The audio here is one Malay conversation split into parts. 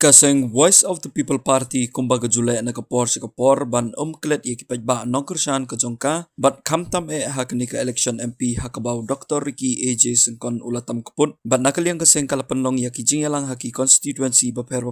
Kaseng Voice of the People Party kumbaga Julai na kapor si kapor ban klet ye kipajba nongkershan kajongka bat kamtam hakni ka election MP hakabaw Dr. Ricky AJ sengkon ulatam kaput bat nakaliang kaseng kalapanlong ya kijingalang haki constituency baper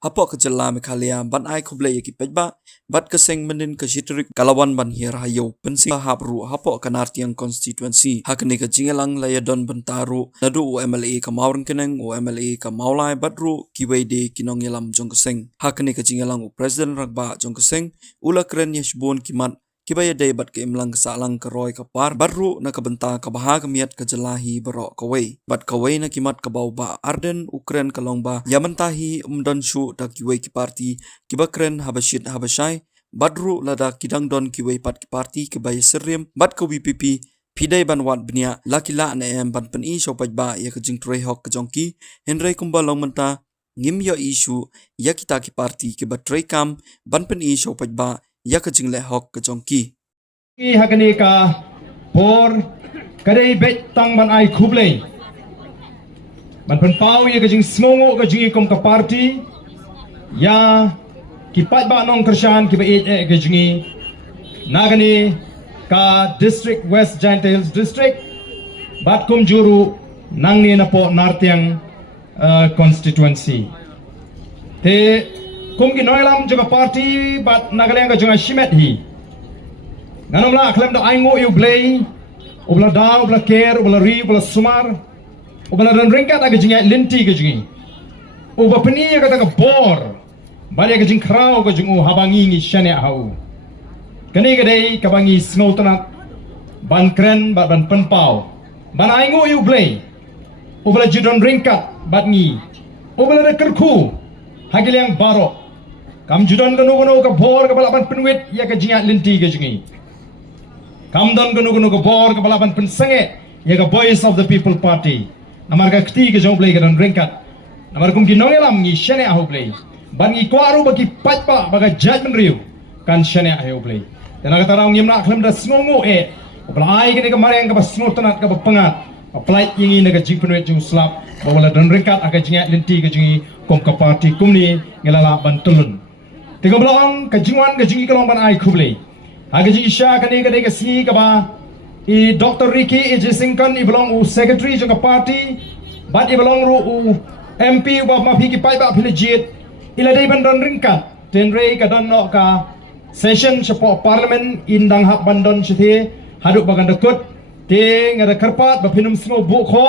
hapo kajala mekhalia ban ai kuble ye kipajba bat kaseng menin kajitrik kalawan ban hier hayo pensi hapru hapo kanartiang constituency hakni kajingalang layadon bentaru nadu MLA kamawren keneng MLA kamaulai badru kiwede kinong yalam jong keseng hakni kajingalang President Ragba jong keseng ula keren yashbon kimat kibaya day bat ke imlang kesalang keroy kapar baru na kabenta kabaha kemiat kejelahi berok kawai bat kawai na kimat kabau ba arden ukren kalong ba yamentahi umdan shu dak kiwai ki party kiba keren habashit habashai badru lada kidang don kiwai pat ki party kibaya serim bat ko BPP pidai ban wat benia lakila na ban pen I shopaj ba ya kejing trei hok kejongki henry kumbalong menta ngim yo isu ya kita ki party ke batray kam ban pen I shopaj ba ya kejing le hok kejongki I hagani ka por kadai bet tang ban ai khuble ban pen pau ya kejing smongo kejing kom ka party ya ki pat ba nong kershan ki ba kejing nagani ka district West Giant Hills district bat kum juru nangni na po nartiang constituency te kum ki noilam juga party bat nagalang ka juga shimet hi nganom la klem do aingo yu blay ubla da ubla care ubla ri ubla sumar ubla ran ringkat aga jinga linti ka jingi uba peni ka ta ka bor bale ka jing krao ka jingu habangi ni shane hau kani ka dei ka bangi snow tanat ban kren bat ban penpau ban aingo yu blay ubla jidon ringkat bat ngi ubla da kerku hagiliang baro kam judon ganu ka bor ka balaban penwit ya ka jinga linti ka jingi kam don ganu ka bor ka balaban pensenge ya ka voice of the people party namar ka kti ka joblay ka don ringkat namar kum ginongelam ngi shane ahoblay ban ngi kwaru bagi patpa baga judgment riu kan shane ahoblay tenaga tarang ngimna khlem da snongo oblai ka ka mareng ka basno tanat ka pangat apply ingi naga jing penwit jung slap bawala don ringkat aka jinga linti ka jingi kom ka party kumni ngelala bantulun tiga belong ka jingwan ka jingi kalong ban ai khuble aga jingi sha kani ka ka si ka ba I Dr. Ricky AJ Singkan I belong u secretary jung ka party bat I belong ru u MP ba ma phiki pai ba philejit ila dei ban don ringkat ten rei ka don no ka session support parliament indang hak bandon shithe haduk bagan dekut te ngada karpat ba phinum snow bu kho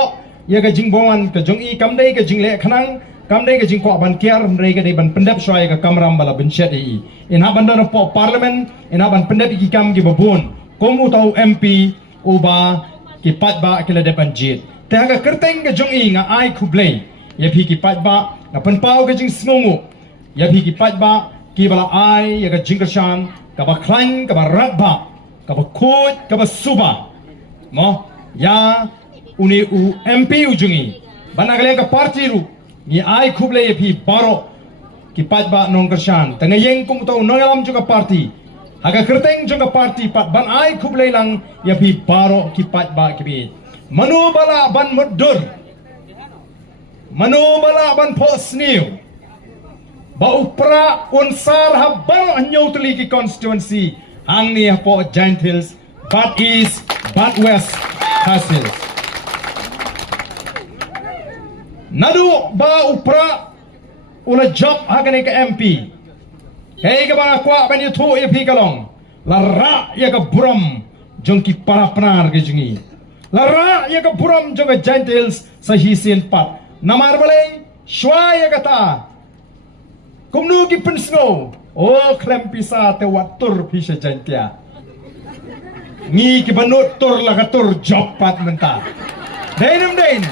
ya ka jingbongan ka jong I kamdei ka jingle khanang kamdei ka jingko ban kiar rei ka dei ban pendap shoi ka kamram bala benchet I in ha bandon po parliament in ha ban pendap ki kam ki babun komu tau MP uba ki pat ba kila de banjit te ha ka kerteng ka jong I nga ai khublei ya phi ki pat ba na pan pau ka jing smongu ya phi ki pat ba ki bala ai ya ka jingkershan ka ba klang ka ba ratba ka ba khut ka ba suba mo ya uni u MP ujungi banagale ka party ru ni ai khuble ye phi baro ki patba nong kershan tangayeng kum to noyalam juga party aga kerteng juga party pat ban ai khuble lang ye phi baro ki patba ki bi manu bala ban mudur manu bala ban posniu ba upra unsar habal anyo tuli ki constituency ang ni po Giant Hills bat east bat west hasil nadu ba upra ula job hagane ka MP hey ka ba kwa ban yu thu EP kalong la ra ya ka buram jongki para panar ke jingi la ra ya ka buram jong Giant Hills sa hisin pat namar balay shwa ya kata kumnu ki pensno o klem pisa te watur pisa jantia ngi ki banut tur la ka tur job pat menta dainam dain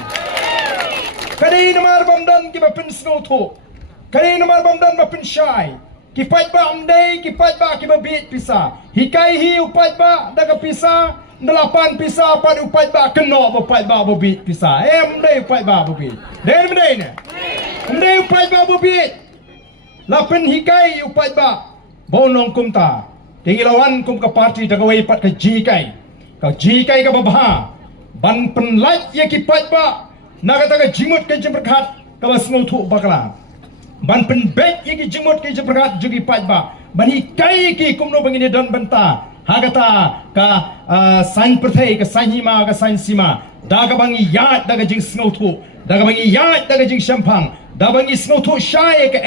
kadai namar bamdan ki ba pensno tho kadai namar bamdan ba penshai ki pat ba amdai ki pat ba ki ba bit pisa hikai hi upat ba daga pisa delapan pisa pat upat ba keno ba pat ba bit pisa dai upat ba bit dainam dain dai upat ba bit lapen hikai upat ba bonong kumta tingilawan kum ka party dagawai pat ka jikai ka babaha ban penlait ye ki pat ba nagataga jimut ke jimberkhat ka basngo thu bakla ban pen bet ye ki jimot ki jeprakat jugi pajba ban hi kai ki kumno bangini don banta hagata ka sain perthai ka sain hima ka sain sima daga bangi yat daga jing snothu daga bangi yat daga jing shampang daga bangi snothu shay ka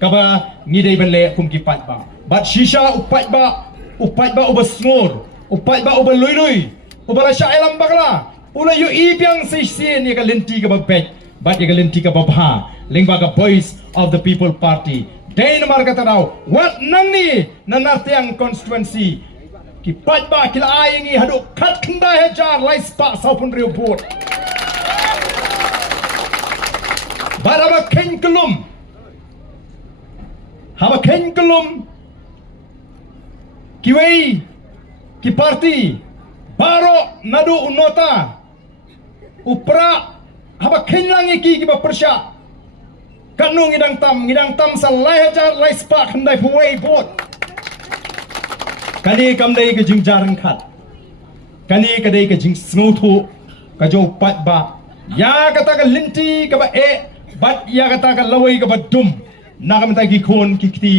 kaba ngidei ban le kum ki pajba bat shisha upajba uba snor upajba uba lui uba la shay lam bakla ula yu ibiang sisien ye ka lenti ka babet bat ye ka lenti ka babha lingba ka voice of the people party day nomor kata daw wat nang ni nanartiang constituency ki pajba kila ayengi hadu kat kenda hejar lai spa saupun riu bot baraba ken kelum haba ken kelum kiwei ki party baro nadu unota upra haba ken langi ki ba persya kanung ngidang tam salai hajar lai spa kandai puwei bot kani kamdai ke jing jarang khat kani kadai ke jing snothu ka jo pat ba ya kata ka linti ka ba bat ya kata ka lawai ka ba dum na ka mata ki khon ki kti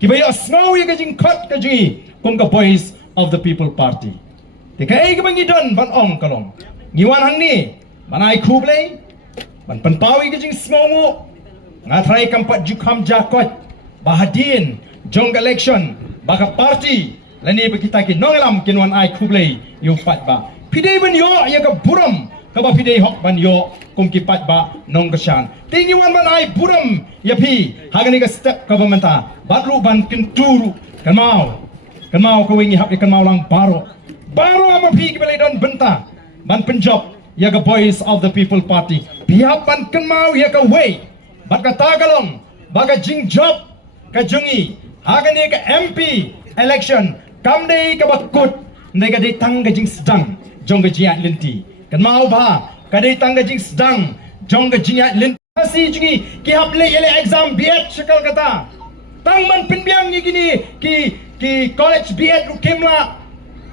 ki ba ya snow ya ka jing khat ka ji kung ka voice of the people party te ka ka bangi don ban ong kalong ngiwan hang ni manai khublei ban pan pawi ka jing snow ngatrai kampat jukam jakot bahadin jong election baka party lani kita ki nongelam kinwan ai khublei yung patba pidei ban yo ya ka buram ka ba pidei hok ban yo kum ki patba nong kashan tingi wan ban ai buram ya pi hagani ka step ka bamanta batru ban kinturu kanmau ka wingi hap kanmau lang baro ama pi ki belai don benta ban penjob ya ka voice of the people party pihap ban kanmau ya ka way bat ka tagalong baga jing job ka jungi hagani ka MP election kamdei ka bakut ndai ka ditang ka jing sedang jong ka jiat linti kan mau ba ka ditang ka jing sedang jong ka jiat linti si jungi ki haple ele exam biat sekal kata tang man pinbiang ni gini ki college biat rukimla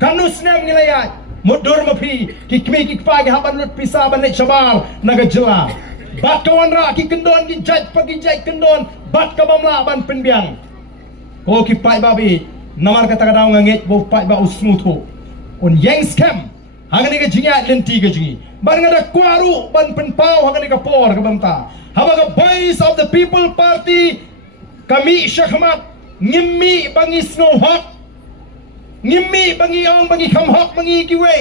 kanus nem ngilayat mudur mapi ki kmi ki pagi haban lut pisa ban le chabar naga jela bat kawan ra ki kendon ki jaj pagi jaj kendon bat ka bamla ban pinbiang ko ki pai babi namar kata kata nganget bo pai ba usmutu on yang scam hagani ka jinga lenti ka jingi ban ngada kwaru ban penpau hagani ka por ka bamta haba ka voice of the people party kami syahmat ngimmi bangi snow hot ngimmi bangi ong bangi kam hok bangi kiwe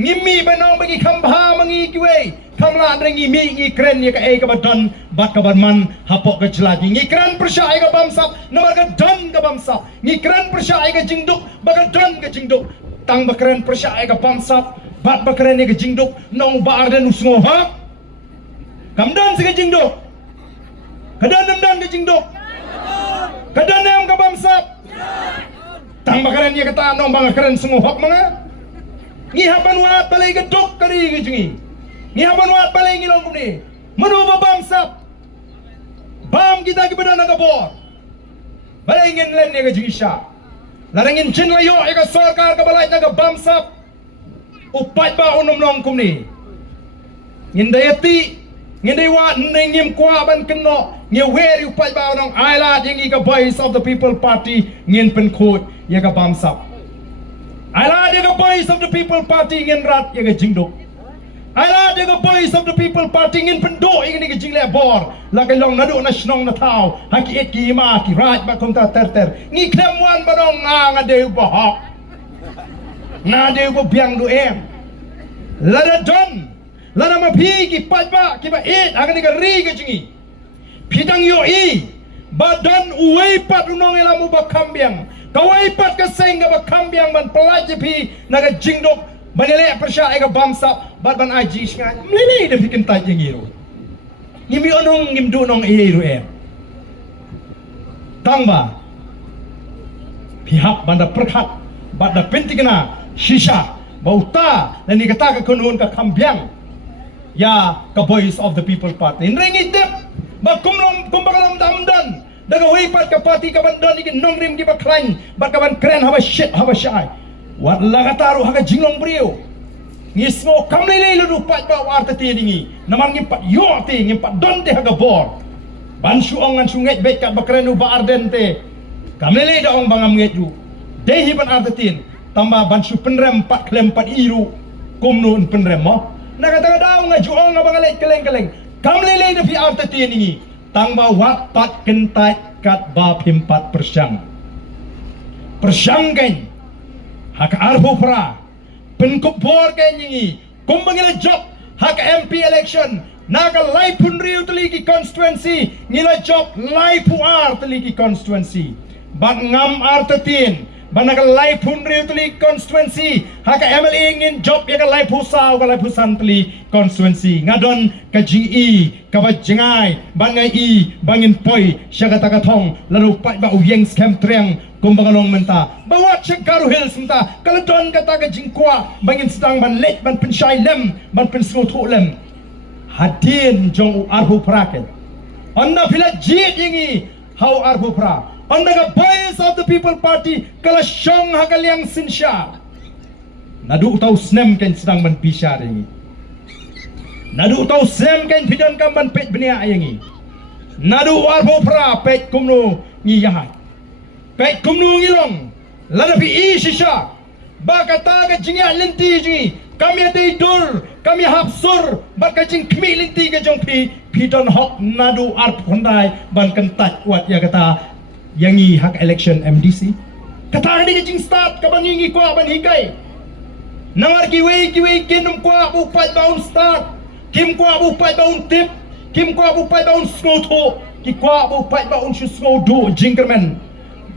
ngimmi banong bangi kam bha bangi kiwe kamla drengi mi ngi kren ya ka ka badan bat ka man hapok ka jelagi ngi kren persya ka bamsap nomor ka don ka bamsap ngi kren persya ka jingduk baga don ka jingduk tang ba kren persya ka bamsap bat ba kren ka jingduk nong ba arden usngo ha kamdan ka jingduk kadan ka jingduk kadan am ka bamsap tang ba kren ya kata nong ba kren sungo hok mga ngi haban wat balai ka dok kari ka jingi ni haban wat balai ngilong kumni manu ba bamsap bam kita ki badan ka bor balai ngin len ne ka jingisha larangin chin layo e ka sarkar ka balai na ka bamsap upat ba unom long kumni ngindayati nginday wat ngim kwa ban kenno ngi wer upat ba unong ailat yengi ka voice of the people party ngin pen khot ya ka bamsap ailat ya ka voice of the people party ngin rat ya ka jingdok ala de voice of the people party ngin pendo ingin ke jingle bor la ke long nadu na snong na tau haki et ki ma ki raj ba kom ta ter ngi klem wan badong nga de bo hok na de bo biang do em la da don la na ma pi ki pat ba ki ba et agani ka ri ke jingi pidang yo i ba don uwei pat unong elamu ba kambiang kawai pat ka senga ba kambiang ban pelaji pi na ka jingdok banile persya ega bamsa bat ban aji nga mlele de fikin ta jengiro ngimi onong ngimdu nong iro tangba pihak banda perkhat banda pentigna shisha bauta dan ni kata ka kunun ka kambyang ya ka voice of the people party ringi dep ba kumbaram damdan daga wipat ka party ka bandan ni nongrim gi ba klan ba ka ban kren haba shit haba shy wat lagataru haga jinglong brio ngismo kamlele lu pat ba warta ti dingi naman ngi pat yo ti ngi pat don de haga bor ban suong ngan sungai bet kat bakren uba arden te kamlele da ong bangam ngeju dehi ban ardetin tambah ban su penrem 4 klem 4 iru kumnu penrem mo nakata daw nga juong nga bangalet keleng-keleng kamlele da pi ardetin ini tambah wat pat kentai kat ba pimpat persyang persangken hak arbo pra penkupor kan ini kumbangila job hak MP election naga lai pun riu teligi constituency ngila job lai puar teligi constituency ban ngam artetin ban naga lai pun riu teligi constituency hak MLA ngin job ya lai pusau ka lai pusan teligi constituency ngadon ka GE ka bajengai ban ngai i bangin poi syaga takatong lalu pai ba uyeng scam triang kumbangalong menta bawa cengkaru hills menta kalau don kata ka jingkwa bangin sedang ban lek ban pensyai lem ban pensngotu lem hadin jong arhu praket anda pila jit ingi how arhu pra anda ga voice of the people party kala syong hakaliang sinsya nadu tau snem ken sedang ban pisar ingi nadu tau snem ken pidan kam ban pet benia ingi nadu arhu pra pet kumno ngi yahat pet kumno ngi long lada pi isisha bakata ga jingya lenti jingi kami ada idur, kami hapsur, bakajing kmi linti ke jong pi don hok nadu arp hondai ban kentat wat ya kata yangi hak election MDC. Kata ni ke jing start ka bangingi kwa ban hikai. Namar kiwe kinum kwa bu pai baun start, kim kwa bu pai baun tip, kim kwa bu pai baun snoto, ki kwa bu pai baun snodo jingkerman.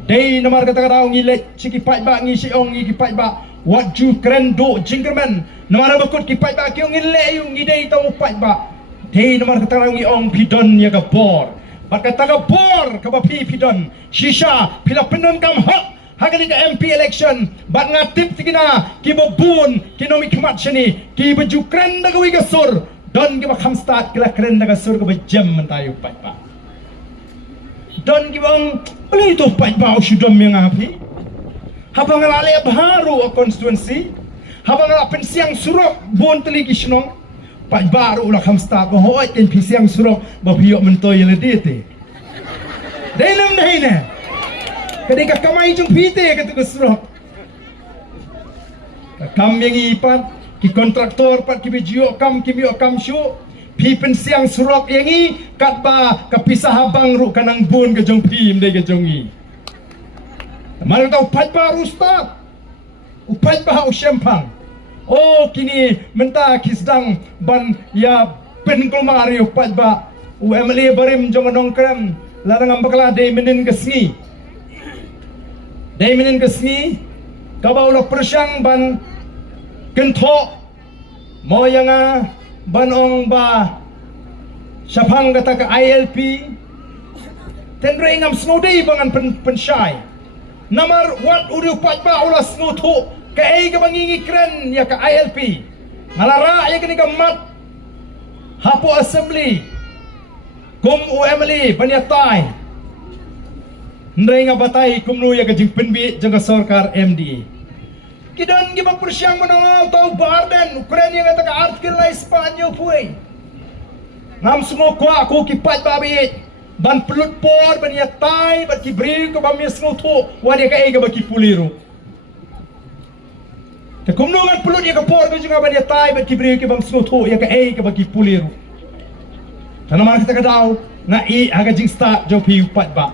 Dei namar kata kata ngi le chiki pai ba ngi si ong ngi pai ba what you keren do jingkerman namara bakut ki pai ba ki ong ile yung idei tau pai ba dei namar kata ngi ong pidon ya ka bor bat kata ka bor ka ba pidon shisha pila penon kam hak hagani ka MP election bat ngatip tikina ki bobun ki nomi kmat shani ki baju keren da ka wi ka sur don ki ba kham start kila keren da ka sur ka ba jam mentayu pai ba don ki bang beli tu pai ba usudom yang api habang alale baru constituency habang ala pensiang surok bon teligi snong pai baru ulah khamsta ko hoy ken pensiang surok ba piok mentoy le dete dalam dahina ketika kamai jung pite ketu surok kam yang ipan ki kontraktor pat ki bijio kam syu pi pensiang surok yangi kat ba kapisah habang ru kanang bon ke jong pi mde ke jongi mana tahu upat baru start upat bahu syempang oh kini menta kisdang ban ya penkulmari upat ba UMLA barim jong nongkrem larang ambaklah day menin kesni kabau lo persyang ban kentok moyanga ban ong ba syapang kata ke ILP tenre ingam snodei bangan pensyai namar wat uri upat ba ulas ngutu ke ai ka bangingi kren ya ka ILP ngalara ya kini ka mat hapo assembly kum UMLA banyatai ndai nga batay kumnu ya ka jing penbi jang ka sarkar MD kidan gi ba persyang manangaw tau barden ukren ya ka artikel la Espanyol puai ngam semua kwa aku kipat babi ban pelut por ban ya tai ban ki bri ko bam yes ngoto wadi ka ega ba ki puliru te kumno ban pelut ya ka por ko juga ban ya tai ban ki bri ko bam ngoto ya ka ega ba ki puliru tanah mar kita ka daw na i aga jing sta jo pi pat ba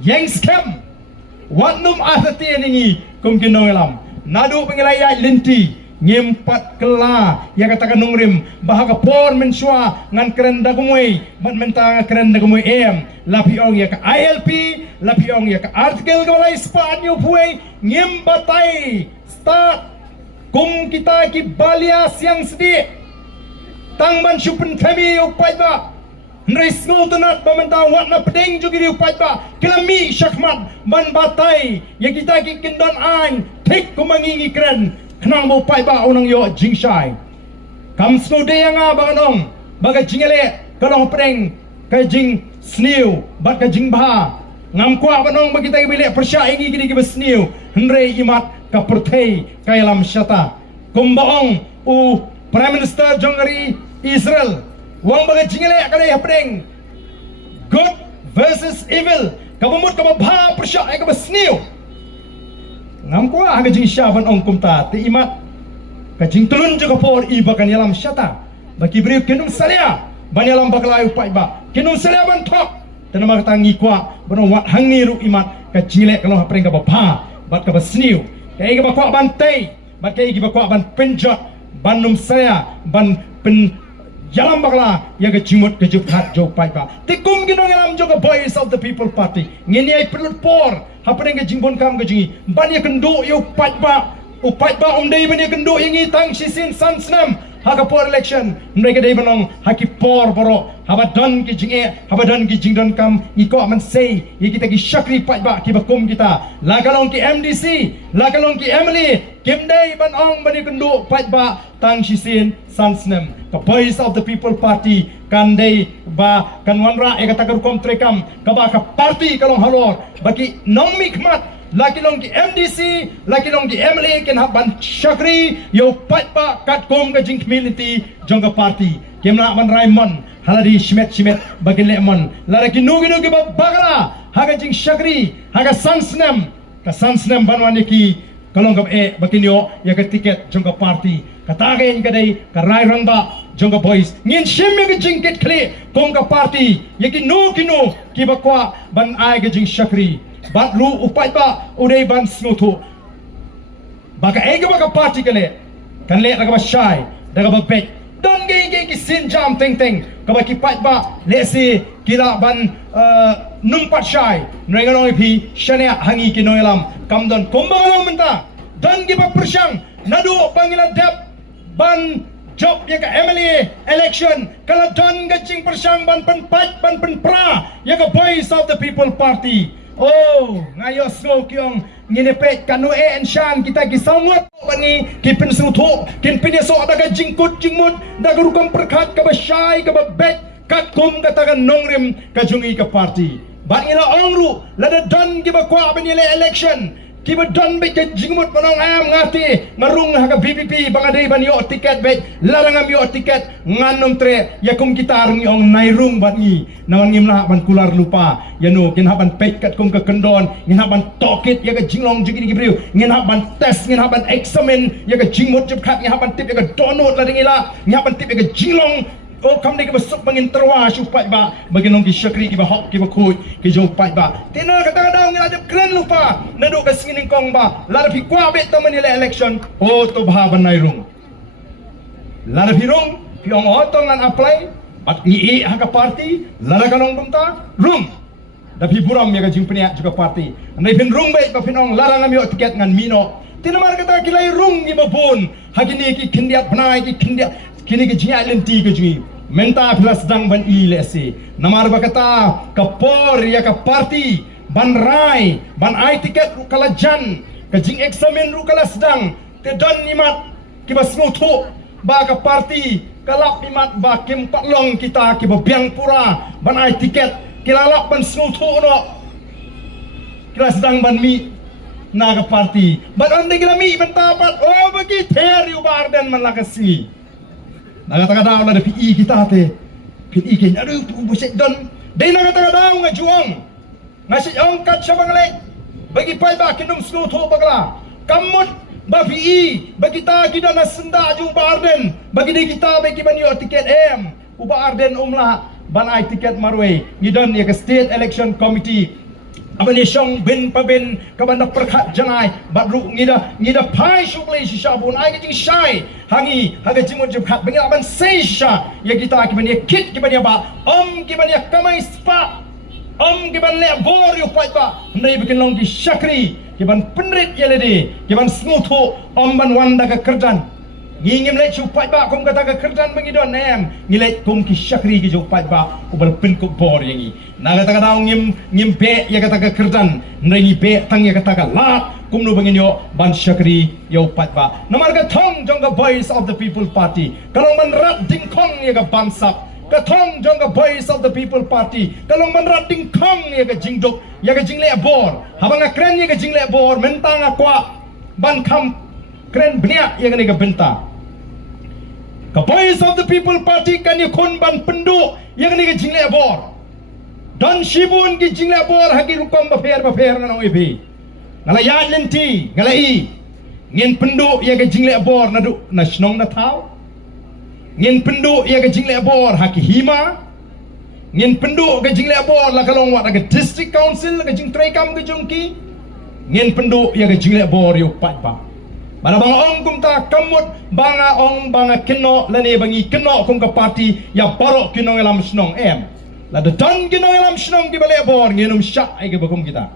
yang scam wanum ahati ni kum kinolam nadu pengilaya linti ngimpat kela ya katakan nungrim bahaga por mensua ngan kerenda kumui ban mentang kerenda kumui lapi ong ya ka ILP lapi ong ya ka artikel ka walay Espanyol puai ngimbatai start kum kita ki balia siang sedi tang ban syupen kami upai ba nris ngutunat pamentang wat na pedeng juga di upai ba kelami syakmat ban batai ya kita ki kendon an tik kumangingi keren kenang mo pai ba unang yo jingshai kam snode yang banganong baga jingele kalong pedeng ka jing sniu bat ka jing ba ngam kwa banong bagi ta bile persya ingi gidi gi sniu hendrei imat ka pertei ka lam syata kumbaong u prime minister jongari Israel wang baga jingele ka dai pedeng good versus evil. Kabamut kababha persya ay kabasniw. Ngam ko aga jing syaban ong kumta ti imat kajing tulun juga por iba kan yalam syata. Baki beri kinum salia ban yalam bakalayu pai ba. Kinum salia ban tok. Tanama katangi kwa banong wat hangiru imat kajile kalau hapreng kababha bat kabasniw. Kaya iba kwa bantay. Bat kaya iba kwa ban penjot banum salia ban pen yalam bakla yang kejimut kejubhat jauh pai ba. Tikum ginong yalam juga voice of the people party. Ngini ay pelut por. Hapreng kejimbon kam kejingi. Ban ya kendo yo pai ba. Upai ba umdai bani kendo yang itang sisin sansnam. Haka por election mereka day banong haki por boro habadan ki jingdan kam iko aman say ye kita ki syakri pai ba ki bakum kita lagalong ki MDC lagalong ki Emily kimdai banong bani kendo pai ba tang sisin sansnam the voice of the people party kandai ba kanwanra e kata kom trekam kaba ka party kalong halor baki nong mikmat laki long ki MDC, laki long ki Emily ken haban syakri yo pat pa kat kom ka jing community jongga party kemla man Raymond haladi shimet bagin lemon lara ki nugi ba bagala haga jing syakri haga sansnem ka sansnem banwani ki kalong ka bakin yo ya ka tiket jongga party katagen kadai ka rai rangba jongga boys ngin shemme ka jing ket kle kom ka party yaki no ki bakwa ban ai ka jing syakri bat lu upai ba udai ban smutu baka ega baka party kale kan le daga ba shy daga ba bet don ge ki sin jam teng kaba ki pai ba le si kila ban numpat shy nrengalong pi shania hangi ki noelam kamdon kumbangalong menta don ge ba persyang nadu pangila dep ban job ya ka Emily election kala don gaching persyang ban penpat ban penpra ya ka voice of the people party. Oh, ngayo smoke yung nginipet kanu en shan kita gisamut bani kipin sutu kin pineso daga jingkut jingmut daga rukam perkat ka basyai ka babet kat kum katakan nongrim ka jungi ka party ban ila ongru lada don giba kwa bani election kiba don be ka jingmut manong am ngati marung ha ka BPP bangadai ban yo tiket be larangam yo tiket nganum tre yakum kita arung yung nairung bani nawan ngimna ban kular lupa yano ginhaban pekkat kum ka kendon ginhaban tokit ya ka jinglong jigi gibriu ginhaban test ginhaban examen ya ka jingmut jepkat ginhaban tip ya ka donut lading ila ginhaban tip ya ka jinglong oh kam dek besuk pangin terwa supai ba baginong ki syakri ki ba hok ki ba khuj ki jo pai ba tina kata daw ngila jep kren lupa naduk ka singining kong ba lar fi kwa bet taman ila election oh to bhaban nairung lar fi rung fi ong otong an apply bat ngi ha ka party lar ka long bumta rung da fi buram ya ka jimpnia juga party andai pin rung bet ba pin ong larang am yo tiket ngan mino tina mar kata kilai rung gi babun hagini ki kindiat bnai ki kindiat kini ke jinga lenti ke jui menta plus dang ban ilese namar bakata kapor ya ka party ban rai ban ai tiket ru kala jan ke jing examen ru kala sedang te don nimat ki basmutu ba ka party kalap imat ba kim patlong kita ki biang pura ban ai tiket kilalap ban smutu no kila sedang ban mi na ka party ban ande kila mi bentapat oh bagi ter yu barden man lakasi nagataga daw na PI kita te PI kin aduh buset don dai nagataga daw nga juang nga si ang kat sa bangalek bagi pai ba kinum snuto bagla kamut ba PI bagi ta kita na senda jung barden bagi di kita bagi banyo tiket uba arden umla banai tiket marwe ngidon ya ke state election committee abani syong bin pabin kabanda perkhat jangai badru ngida pai syuklei sisabun ai jing syai hangi haga jimut jukhat bengil aban seisha ya kita kibani kit kibani ba kibani kamai spa kibani le bor yu pai ba ndai bikin long di syakri kiban penrit yelede kiban smutu ban wanda ka kerjan ngingim le chupai ba kum kata ka kerjan bengidon ngilai kum ki syakri ki chupai ba ubal pinkuk bor yangi naga taka daw ngim be ya kata ka kerjan nrengi be tang ya kata ka la kum no benginyo ban syakri yo pat ba namar ka thong jong ka voice of the people party kalong man rat dingkong ya ka bamsak ka thong jong ka voice of the people party kalong man rat dingkong ya ka jingdok ya ka jingle bor habang ka kren ya ka jingle bor mentang akwa ban kham kren bnia ya ka ni ka benta ka voice of the people party kan ya kun ban pendu ya ka ni ka jingle bor Don Shibun ki jingle bor hagi rukom bafer nganong ipi. Ngalayat lenti ngalai. Ngin penduk ya ke jingle bor nadu nasnong na tau. Ngin penduk ya ke jingle bor haki hima. Ngin penduk ke jingle bor la kalong wat ke district council ke jing trekam ke jongki. Ngin penduk ya ke jingle bor yu pat ba. Mana bang ong kum ta kamut banga ong banga keno lani bangi keno kum ka parti ya barok kino elam snong em. La de don kino elam snong ki bale bor nginum syak ai ke bakum kita.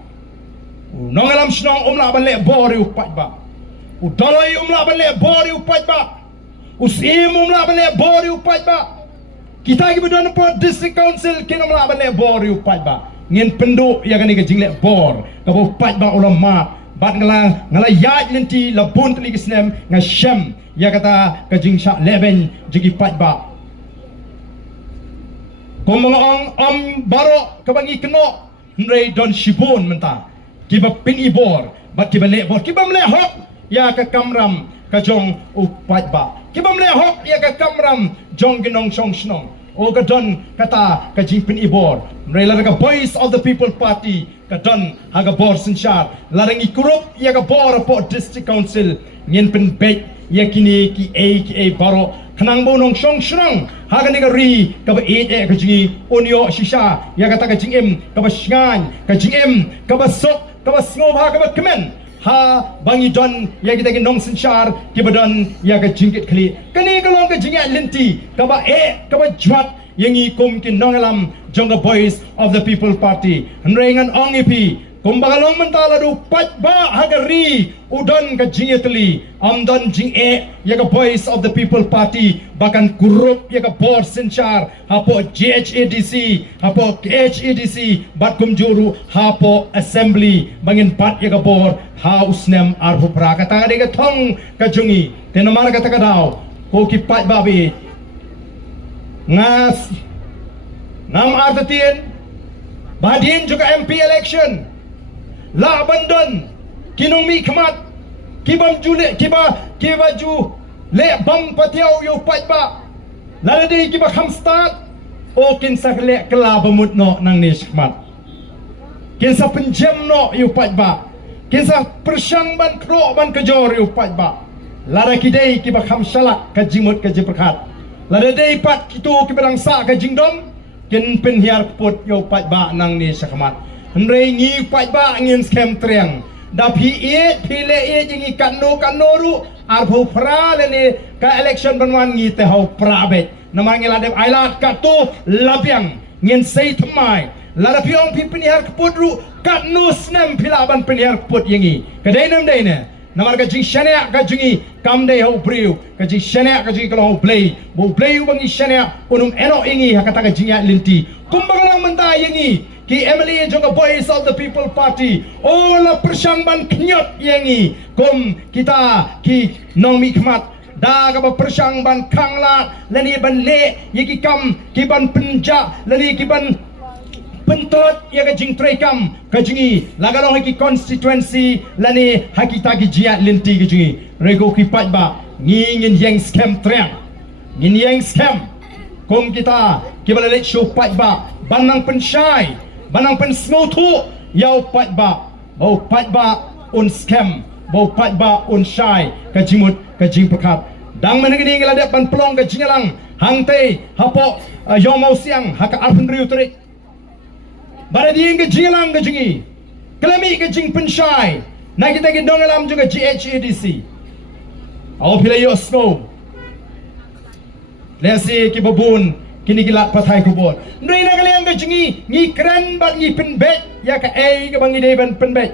Nong elam snong la bale bor yu pat ba. Udaloi la bale bor yu pat ba. Usim la bale bor yu pat ba. Kita ki bedan po district council kino la bale bor yu pat ba. Ngin penduk ya kani ke jingle bor ka bo pat ba ulama. Bat ngala yat lenti la bun tli kisnem nga shem ya kata kajing syak leben jigi pat ba. Komong om baro kabangi keno nrei don shibun menta. Kiba pin ibor bat kiba le bor kiba mle hok ya ka kamram ka jong upat ba. Kiba mle hok ya ka kamram jong ginong song snong. O ka don kata kajing pin ibor. Nrei la ka voice of the people party kadon haga bor sensyar larang ikurup ya ka bor po district council ngin pen bet ya kini ki a baro kanang bonong song shrang haga ni ri ka ba ka jingi onyo shisha ya kata ka jingim ka ba shngan ka jingim ka ba sok ka ba sngob ha ka ba kemen ha bangi don ya kita ginong sensyar ki badon ya ka jingkit kli kani kalong ka jingat lenti ka ba jwat yang ikum kin nongalam jonga voice of the people party nrengan ongipi kumbagalong mentala du pat ba hagari udon ka jingetli amdon jing ya ka voice of the people party bahkan kurup ya ka bor senchar hapo GHADC hapo HADC bat kumjuru hapo assembly bangin pat ya ka bor house nem arhu pra kata de ka thong ka jungi tenomar kata ka daw ko ki pat babi ngas nam artatien badin juga MP election la bandon kinong mi khamat kibam jule kiba ju le bam patiau yo pat ba la de kiba kham start o kin sak le kala bamut no nang ni khmat kin sa penjem no yo pat ba kin sa persyang ban kro ban kejor yo pat ba la ra kidai kiba kham salak ka jimut ka jiprakat lada day pat kitu kiberang sa ka jingdom kin penhiar put yo pat ba nang ni sakmat nrei ngi pat ba ngin scam triang da phi le jingi kanno ru arbo pra le ni ka election banwan ngi te hau prabe namangi lade ailat ka tu labiang ngin sei thamai lada piong pi penhiar put ru kanno snem philaban penhiar put yingi kadai nam dai ne namar ka jing shania ka jingi kam dei ho briu ka jing shania ka jingi kalau ho play bo play bangi shania unum eno ingi hakata ka jingya linti kumbangang menta yangi ki Emily jonga voice of the people party ola persyang ban knyot yangi kum kita ki nong mi khmat da ka ba persyang ban khangla lani ban le yiki kam ki ban penja lani ki ban pentot ya ka jing trekam ka jingi lagalong ki constituency lani hakita ki jia linti ki jingi rego ki pat ba ngin yang scam triang ngin yang scam kom kita ki balale show pat ba banang pensyai banang pen smotu yau pat ba bau pat ba un scam bau pat ba un syai ka jimut ka jing pekat dang menengini ngelade ban pelong ka jingalang hangte hapo yom mau siang haka arpun riu trik bara dia ke jilang ke jingi kelami ke jing pensyai na kita ke dongalam juga GHADC au pila yo snow lesi ki babun kini gilat pathai kubur ndoi na kalian ke jingi ngi kren bat ngi penbet ya ka ke bangi dei ban penbet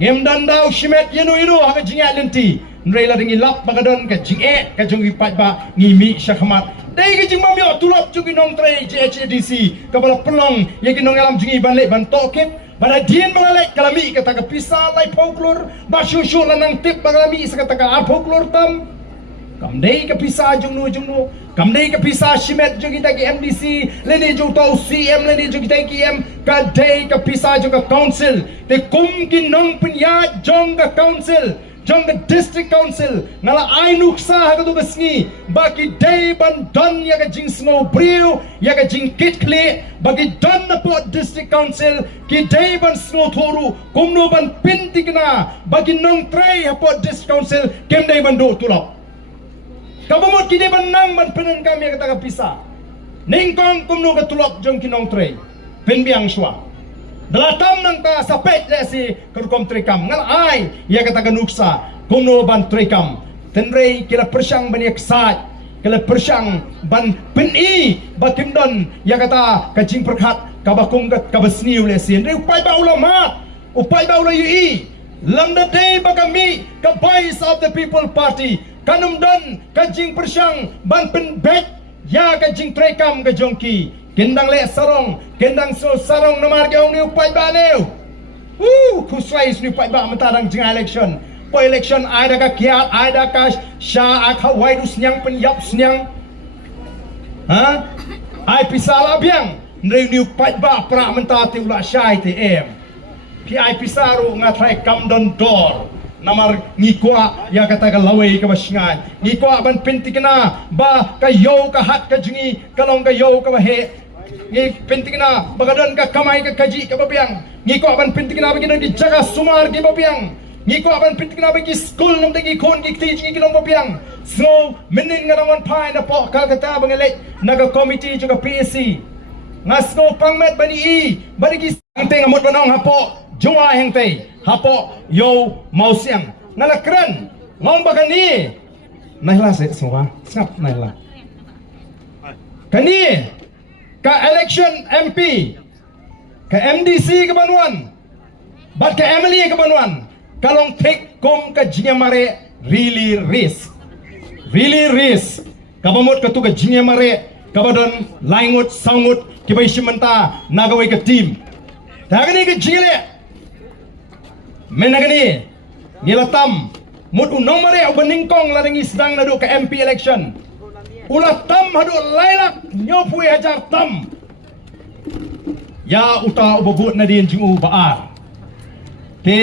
ngem dan dau shimet yenu ha ke jingat lenti ndoi la ngi lap bagadon ke jing ka jungi pat ba ngi mi syakmat dai ke jing mamyo tulop jugi nong tre GHADC kabala pelong ye ke nong alam jingi ban le ban tokip pada dien bangalai kalami kata ka pisa lai folklor basyusyu lanang tip bangalami sakata ka folklor tam kam dai ka pisa jungnu kam dai ka pisa shimet jugi ta ki MDC leni jung tau CM leni jugi ta ki M ka dai ka pisa juga council te kum ki nong punya jong ka council jong ke district council ngala ai nuksa ha tu kesngi bagi day ban don ya ke jing snow brio ya ke jing kit kle bagi don na po district council ki day ban snow thoru kumno ban pinti kena bagi nong tray ha po district council kem day ban do tulok kabamot ki day ban nang ban penen kami ya kata pisa ningkong kumno ka tulok jong kinong tray penbiang shwa Dalatam nang ta sapet le si kerkom trekam ngal ai ya kata ganuksa kumno ban trekam tenrei kila persyang ban yaksat kila persyang ban peni bakimdon ya kata kajing perkhat kabakung kabasniu le si rei upai ba ulama upai ba ulai lamda day bagami ka voice of the people party kanumdon kajing persyang ban penbet ya kajing trekam ka jongki kendang le sarong kendang so sarong nomor ke ong ni upai ba neu kusai ni upai ba matarang jeng election po election ada ka kiat ada ka sha akha wai dus nyang penyap senyang ha ai pisala biang ni upai ba pra mentati ula syai te em pi ai pisaru ngathai kam don dor namar ngikwa ya kata ka lawai ka basngai ngikwa ban pinti kena ba ka yo ka hat ka jingi kalong ka yo ka he ngi pentingna bagadon ka kamai ka kaji ka babiang ngi ko aban pentingna bagi di jaga sumar ki babiang ngi ko aban pentingna bagi school nam dagi kon ki ti ki long babiang so menin ngarangon pai na po ka kata bangelet naga committee juga PSC ngasko pangmet bani i bani ki teng amot banong hapo jua hengte hapo yo mausiang ngala keren ngom bagani naila se semua snap naila kani ka election MP ka MDC ke Banuan bat ka MLA ke Banuan kalong take kom ka jingamare really risk kabamot ka tu ka jingamare kabadon laingut sangut kibai simenta nagawai ka team dagani ka jingale menagani nilatam mut unong mare ubaningkong larangi sedang nadu ka MP election ulah tam hadu lailak nyopui hajar tam ya uta ubabut na din jing baar te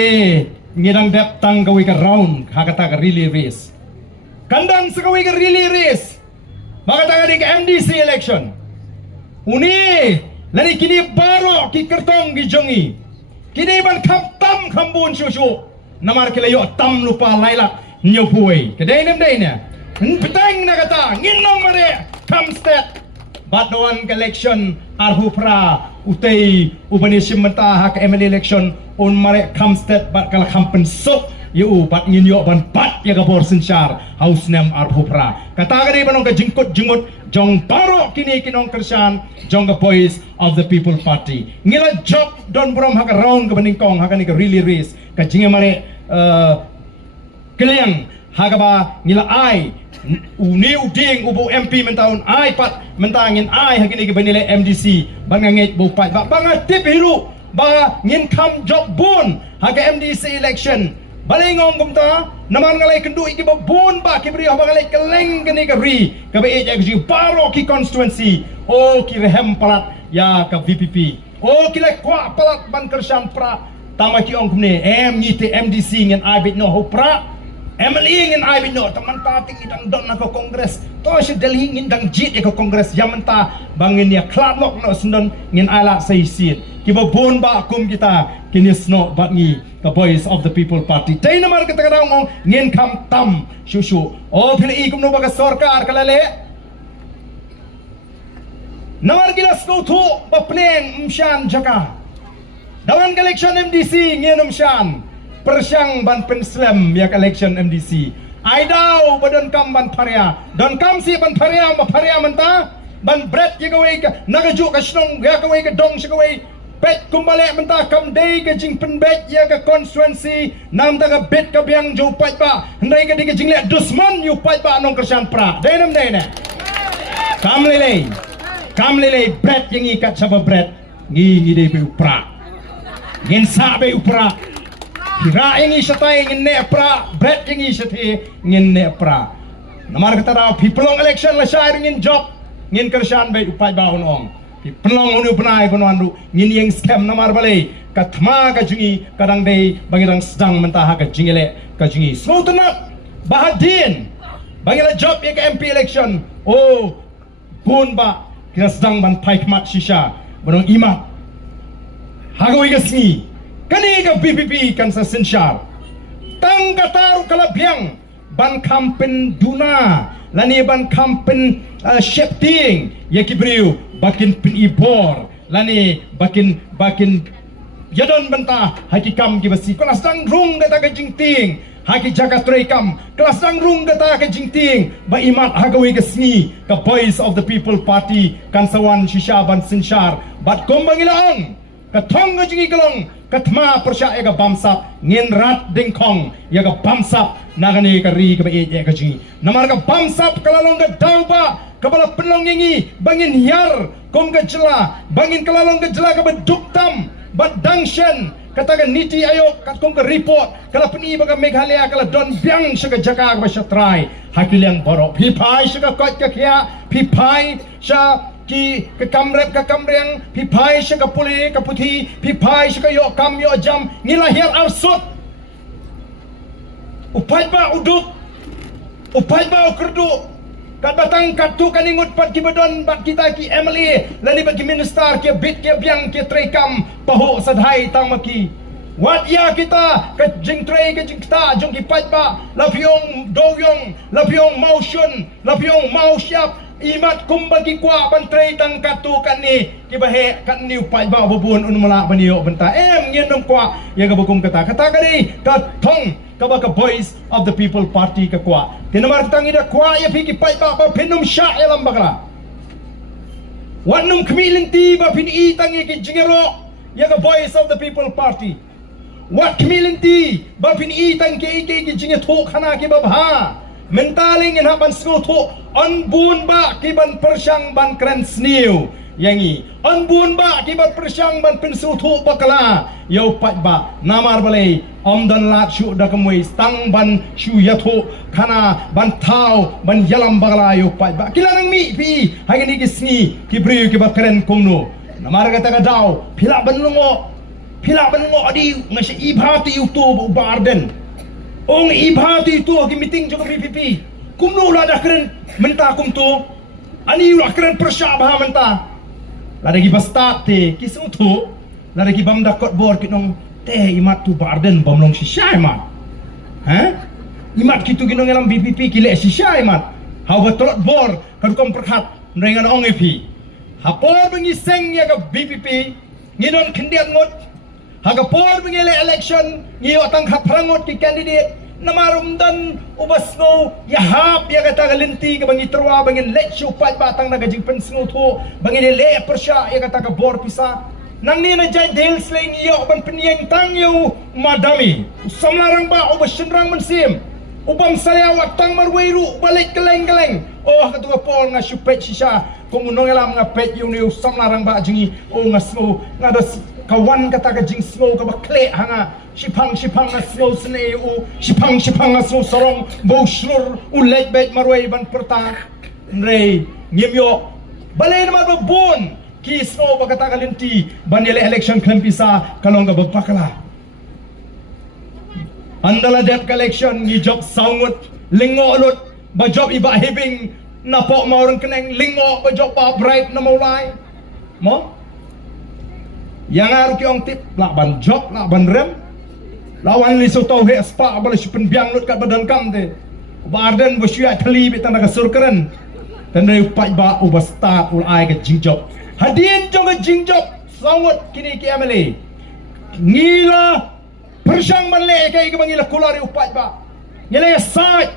ngidang dep tang gawi ka round hakata ka really race kandang sa gawi ka really race makata ka di ka MDC election uni lani kini baro ki kertong ki jongi kini ban kap tam kambun shushu namar kilayo tam lupa lailak nyopui kedai nem dai ne Petang na kata nginong mare kamstet batuan election arhupra utei ubani simenta hak MLA election on mare kamstet bat kala kampen sok yu bat nginyo ban pat ya gabor sensyar haus nem arhupra kata gani banong ka jingkut jingut jong baro kini kinong kersan jong ka voice of the people party ngila job don brom hak round ka baningkong hak ni ka really race ka jinge mare keliang hagaba ngila ai uni uding ubu MP mentahun ai pat mentangin ai hagini ke benile MDC bangangit bu pat banga tip hiru ba ngin kam job bun haga MDC election balingong kumta naman ngalai kendu iki bun ba kibri ba ngalai keleng geni ke ri ke be ji baro ki constituency o ki rehem palat ya ke VPP o ki le kwa palat ban kersan pra tamaki ong kumne ngite MDC ngin ai bit no ho pra MLA ngin ai bino taman tating idang don na ko kongres to si Delhi ngin dang jit ko kongres yamenta bangin ya kladlok no sundon ngin ala sai sit kibo bon ba kum kita kinisno bat ngi the voice of the people party tay namar kita kadang ngin kam tam shushu o phili kum no baga sarkar kalale namar gilas ko thu bapleng mshan jaka dawan election MDC ngin mshan persyang ban penslam yak election MDC aidau badon kam ban paria don kam si ban paria ma paria menta ban bread ye gawai ka nagaju ka snong ya gawai ka dong si gawai pet kumbale menta kam day ka jing penbet ya ka constituency nam da ka bet ka biang jo pat ba ndai ka di ka jing le dusman yu pat ba nong kersan pra dai nam dai ne kam lele bread yang ikat saba bread ngi dei be pra ngin sa be upra Kira yang isatay ngin ne pra bread yang isatay ngin ne pra namar kata ra pipelong election la shire ngin job ngin kersan bay upay ba onong Penong unu penai penuan du ngin yang scam namar balai katma ka jungi kadang dei bangirang sedang mentah ka jingile ka jungi semua tenat bahadin bangila job ya ka MP election oh pun ba kita sedang ban paik mat shisha banong imat hagawi ka singi kani ka BPP kan sa sinshar tang kataru kalabyang ban kampen duna lani ban kampen shifting yakibriu bakin penibor lani bakin yadon benta hakikam kibasi kelas dang rung kata ke jingting haki jaga trekam kelas dang rung kata ke jingting ba imat hagawi ke sngi ke voice of the people party kan sawan shisha ban sinshar bat kombang ilaong katong ke jingi kelong katma persya ya ke bamsap ngin rat dingkong ya ke bamsap nagani ke ri ke bae ya ke jingi namar ke bamsap kalalong ke dauba kepala penlong yengi bangin hiar kom ke jela bangin kalalong ke jela ke beduktam badangshen katakan niti ayo kat kom ke report kala peni baga Meghalaya kala don biang syaga jaka ke syatrai hakilang borok pipai syaga kot ke kia pipai sya ki ke kamreng pipai syaga puli ke putih pipai syaga yo kam yo jam ngilahir arsut upai ba uduk upai ba kerdu kat batang katu kan ingut pat ki bedon bat kita ki MLA lani bagi minister ki bit ki biang ki trekam pahu sadhai tang maki wat ya kita ke jing tre ke jing ta jong ki pat ba lapiong doyong lapiong motion lapiong mau siap imat kum bagi kwa ban tre tang katu kan ni ki bahe kan ni pat ba bubun un mala banio benta ngien dong kwa ya ga bukum kata ka ni ka thong ka voice of the people party ka kwa tinamar tangi da kwa ya piki pai ba pinum sha ya lambagala wanum kmilinti ba pin I tangi ki jingero ya ka voice of the people party wat kmilinti ba pin I tang ki jinge tho khana ki ba bha mentaling in haban sku tho on bun ba ki ban persyang ban kren sniu yangi on bun ba ki ban persyang ban pinsu tho bakala yo pat ba namar balai om dan lat shu da kamui stang ban shu yatho khana ban thau ban yalam bagala yo pat ba kilanang mi pi hagini kisni ki briu ki bakren kumno namar kata ka daw pila ban lungo di ngasi ibhati youtube barden ong ibhati tu ki meeting jo PPP kumno la da kren menta kum tu ani la kren persya bah menta la da gi bastate ki su tu la da gi bam da kot bor ki nong teh imat tu barden bomlong shisha imat imat kitu ginong elam BPP kile shisha imat hau batolot bor kadukom perkhat nrengan ong epi hapor bengiseng ya ka BPP ngidon kendian ngot haga por bengele election ngiyo tang haprangot ki candidate namarum dan ubas no yahap ya kata galinti ka bangi terwa bangin lechu pat batang nagajing pensngo tho bangin le persya ya kata ka bor pisa nang ni na jay dale slang iyo ban penyeng tang yo madami samlarang ba o basinrang mansim ubang sayawat tang marweiru balik keleng oh katua pol nga supet sisa kung unong elam nga pet yo ni samlarang ba jingi o nga snow nga das kawan kata ka jing snow ka bakle hanga sipang nga snow sne o sipang nga snow sorong bo slur ulet bet marwei ban perta nrei ngimyo balay naman ba bon kisno bagata kalinti banile election klempisa kalong ga bagpakala andala dep collection ni job saungut lingo ulut ba job iba hibing napo maurang keneng lingo ba job ba bright na maulay mo yang aru ki ong tip la ban job la ban rem lawan li soto he spa bala sipen biang lut kat badan kam te barden bo syat thali bi tan ka surkeren tan rei pai ba ubasta ul ai ka jingjob hadin jong jingjob sawat kini ki amele ngila persyang manle kai ke bangila kulari upat ba ngila ya sat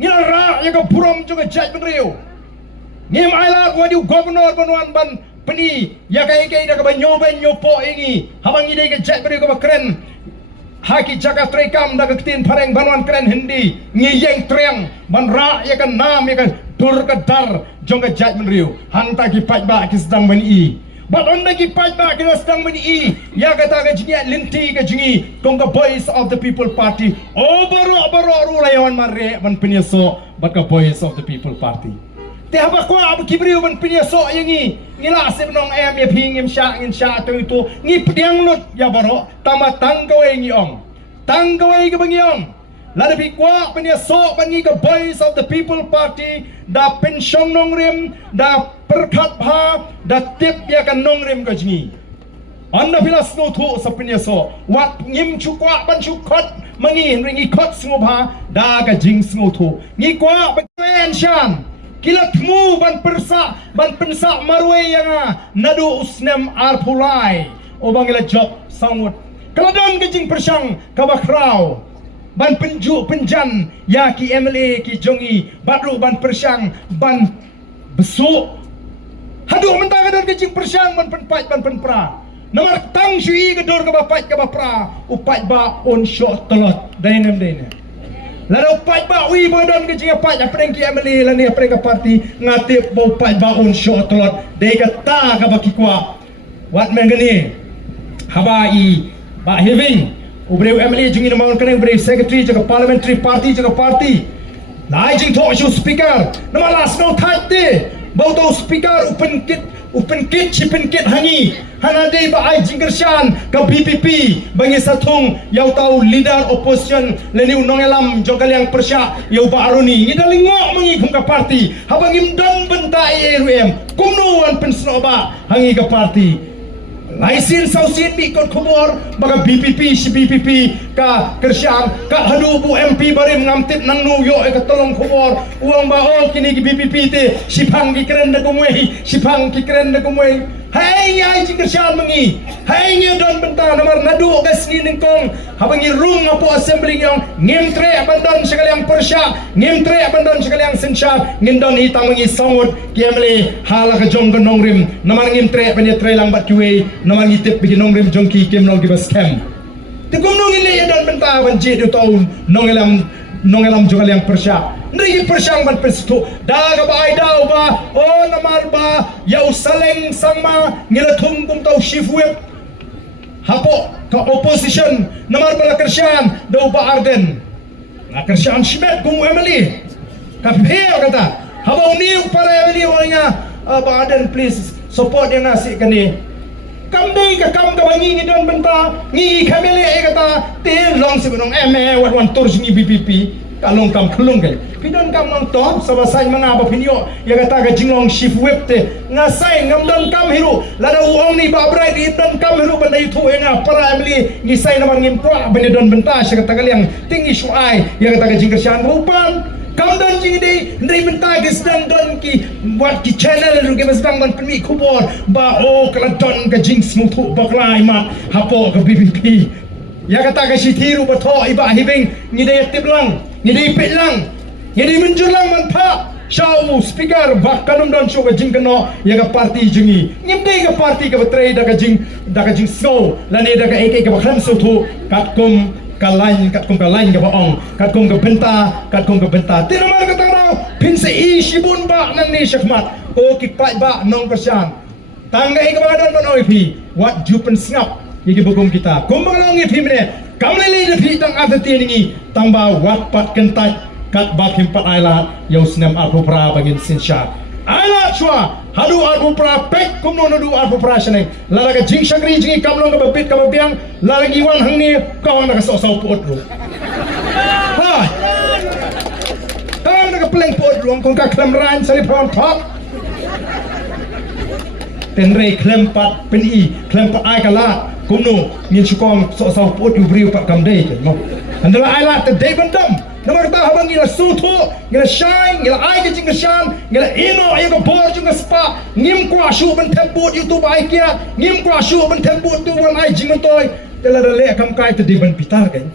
ngila ra ya ka burom jong jaj benriu ngim aila wadi governor banuan ban peni ya kai da ka banyo nyopo ingi habang ide ka jaj benriu ka keren haki jaga trekam da ka tin pareng banuan keren hindi ngiyeng treng ban ra ya ka nam ya ka dur ka dar jong jaj benriu hanta ki pat ba ki sedang meni but onda ki pat ba ki sedang meni ya kata ka jingi linti ka jingi kong ka voice of the people party obaro ru layon mare ban penyeso bat ka voice of the people party Te haba kwa ab kibriu ban pinya so yangi ngila se nong em ya phing ngim sha tu itu ngi pdiang lut ya baro tama tanggawe ngi ong tanggawe ke bangi ong la de kwa pinya so bangi ke voice of the people party da pension nong rim da perkhat bha da tip ya kan nong rim ka jingi anda bilas no thu sa pinya so wat ngim chu kwa ban chu khot mangi ringi khot sngo bha da ka jing sngo thu ngi kwa ban shan kilat mu ban persa ban pensa marwe yang nadu usnem arpulai obang ila job sangut kaladon gejing persang kabakrau ban penju penjan ya ki MLA ki jongi badru ban persang ban besuk hadu mentang kadon gejing persang ban penpat ban penpra namar tang sui gedor ka bapat ka bapra upat ba on shot telot dainem lalu pat ba wi bodon ke jinga pat apreng ki MLA la ni apreng ka parti ngati bo pat ba on shot telot de ka ta ka baki kwa wat men gani haba I ba having ubreu MLA jingi namon kene ubreu secretary jaga parliamentary party jaga party lai jing tho shu speaker nama las no that de bo to speaker open kit chipen kit hangi hanade ba ai jingershan ka BPP bangi satung yau tau leader opposition leni unong elam jogal yang persya yau ba aruni ngidalingo mangi kum ka party habangim don benta ERM kumnuan pensno ba hangi ka party laisin sausin mi kon khobor baga BPP si BPP ka kersyang ka hadu bu MP barim ngamtip nang nu yo ka tolong khobor uang ba o kini ki BPP te sipang ki keren da kumwe hai ai ji kersyang mangi hai ngi don benta nomor nadu gas ni ningkong habangi rung apo assembly yong ngimtre abandon sekaliang persya ngimtre abandon sekaliang sensya ngindon hitang mangi songut kiamle hala ka jong gonong rim nomor ngimtre penetre lang bat kiwe nomor ngitip bikin nong rim jongki kem nong gibas kem te gomnong ile don benta ban ji du taun nong elam jogal yang persya nri persyang ban pestu daga ba ai dau ba o namar ba yau saleng sama ngilathum kum tau shift whip hapo ka opposition namar bala kersyan dau ba arden na kersyan shimet kum MLA ka pheo kata habau niu para MLA orangnya ba arden please support yang nasi kani kam dei ka kam ka bangi ni don benta ngi kamele e kata te long sibunong wat wan tur singi BPP kalong kam khulung ke pidon kam nong to sabasai manga ba pinyo ya kata ka jinglong shift whip te ngasai ngam don kam hiru lada uong ni ba brai di don kam hiru bandai thu enga para amli ni sai namang ngimpa bani don benta sya kata kaliang tinggi suai ya kata ka jingkersian rupan kam don jing dei ndri benta ke sedang don ki buat ki channel lu ke sedang ban pemi khubor ba o kala don ka jing smooth baklai mat hapo ka BPP ya kata ka sitiru ba tho iba hibing ni dei tip lang ngidi pit lang ngidi menjur lang man pa shaw speaker bakanum don show ka jing kano ya ka party jingi ngimde ka party ka betray da ka jing snow lani da ka ek ka bakhan so thu katkum ka line ka baong katkum ka benta tinamar ka tangraw pinse ishibun ba nang ni shakmat o kipat ba nong persyan tangga ka ba don bon oi what jupen snap yigi bukum kita kumbang long ipi mene kamlele de pitang atati ningi tamba wapat kentai kat bakim pat ailat yau snem arpupra bagin sinsha ailat chua hadu arpupra pek kumno nadu arpupra sheneng lalaga jing shagri jingi kamlong ka bapit ka babiang lalagi wan hangni kawang na kasaw puot ru ha kawang na ka pleng puot ru kung ka klamran sa lipon top tenrei klempat peni klempat ai kalat kumno ngin sukong so saw pot yu briu pak kam dei no andala ai lat de bandam namar ta habang ngila sutu ngila shine ngila ai ke jinga shan ngila ino ai ko bor junga spa ngim kwa shu ban temput youtube ai kia ngim kwa shu ban temput tu wan ai jinga toy tela le kam kai te de ban pitar kai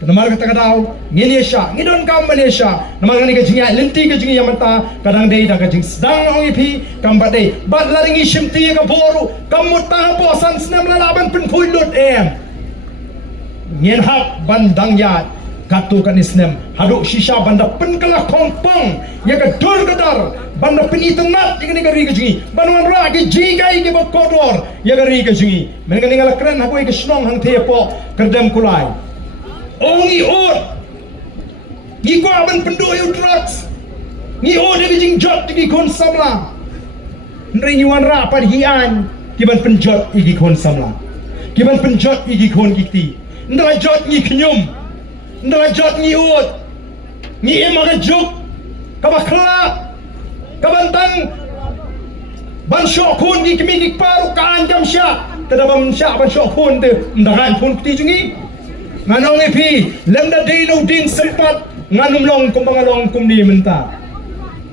namar kata kadau ngilisha ngidon kam malaysia namar ngani ke jinga lenti ke jinga yamata kadang dei da ka jing sedang ong ipi kam badai bad laringi shimti ka boru kam mutah bosan senam lalaban pen kuilut ngien hak bandang ya katu kan isnem hadu shisha banda pen kala kongpong ya ka dur kadar banda pen itnat ikani ka ri ke jingi banwan ra ke jigai ke bokodor ya ka ri ke jingi men ngani ngala kren hakoi ke snong hang the po kerdem kulai ongi or ngiko aban pendo yu drugs Ngi o de jing jot di kon samla. Nri nyuan ra par hian kiban penjot igi kon samla. Kiban penjot igi kon ikti. Ndra jot ngi knyum. Ndra jot ngi ut. Ngi emaga juk. Kabakla. Kabantang ban syok kun ngi kmi ngi paru kan jam sya. Tadabam sya ban syok kun te ndagan kun kti jungi. Nganong epi lemda dino ding sempat nganum long kum bangalong kum ni menta.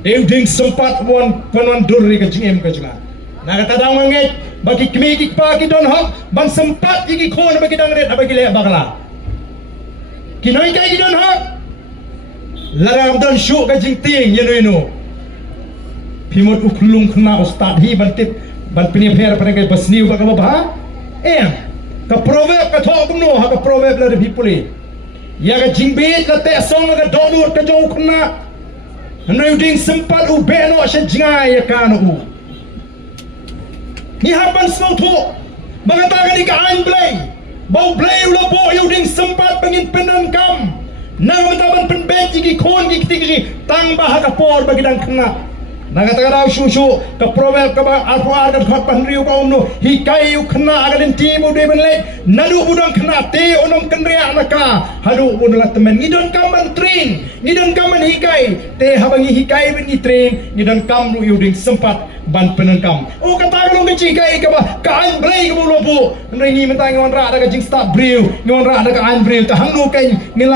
Eu ding sempat wan panon duri ka jingem ka junga. Nakatadang manget bagi kmi ngi pa ki don hok ban sempat igi kon bagi dang ret bagi le bakala. Kinoy kay ki don hok. Larang don syuk ka jing ting yeno. Pimot uklung kena ustad hi bantip ban pinipher pada kay basniu ka ba ka proverb ka thok no ha ka proverb la de pipuli ya ka jingbit la te song ka donut ka jong kena hanay ding sempat u beno sya jingai ya kan u ni haban snow thu bangata ka ni ka an blay bau blay u lo bo yu ding sempat pengin penan kam nang mataban penbet gi kon gi tigi tang bah ka por bagi dang kena Nagataga daw susu ka proverb ka ba alpuar ka khot panriu ka umno hikai u khna agalin timu de benle nadu budang khna te onom kenria naka hadu budang temen ngidon kaman train ngidon kaman hikai te habangi hikai ben train ngidon kam ru yuding sempat ban penengkam o kata galong ke hikai ka ba ka an brei ka bulo bu ngi mentang ngon ra da ka jing start brew ngon ra da ka an brew ta hangnu ken ngila